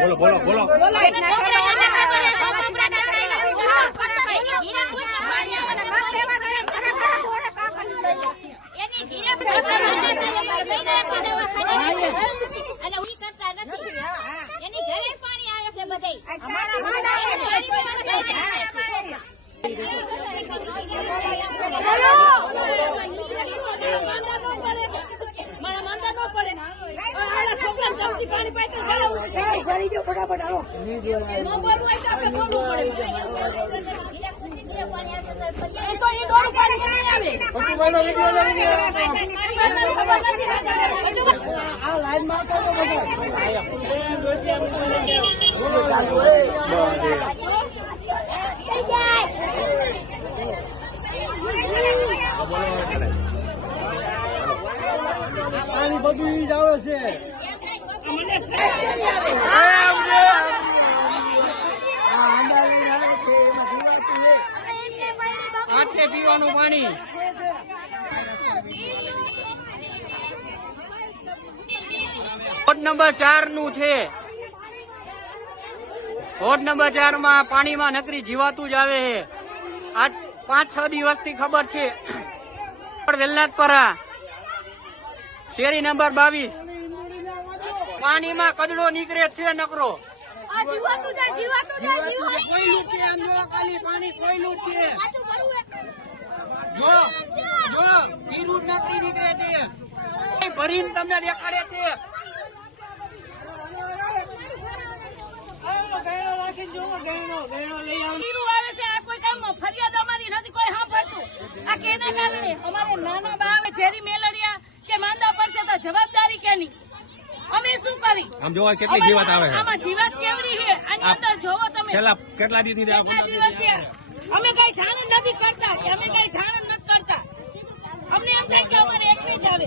બોલો બોલો બોલો પાણી બધું જ આવે છે. આટલે પીવાનું પાણી. વોર્ડ નંબર 4 નું છે. વોર્ડ નંબર 4 માં પાણીમાં નકરી જીવાતું જ આવે છે. આ 5-6 દિવસથી ખબર છે. વેલનાથપરા શેરી નંબર 22 પાણીમાં કચરો નીકળે છે નકરો. કોઈલું છે આમ જો ખાલી પાણી કોઈલું છે. જો જો પીરું નકરી નીકળે છે. ભરીને તમને દેખાડે છે. ફરિયાદ અમારી નથી કોઈ સાંભળતું. આ કેના કારણે અમારે નાના બા ઝેરી મેલડિયા કે માંદા પડશે તો જવાબદારી કેની? અમે શું કરી? આમ જોવા કેટલી જીવાત આવે છે. આમાં જીવાત કેવડી છે આની અંદર જોવો તમે. છેલ્લા કેટલા દિવસથી અમે કઈ જાણ નથી કરતા કે અમે કઈ જાણ નથી કરતા. અમને એમ થાય કે અમારે એકને જ આવે.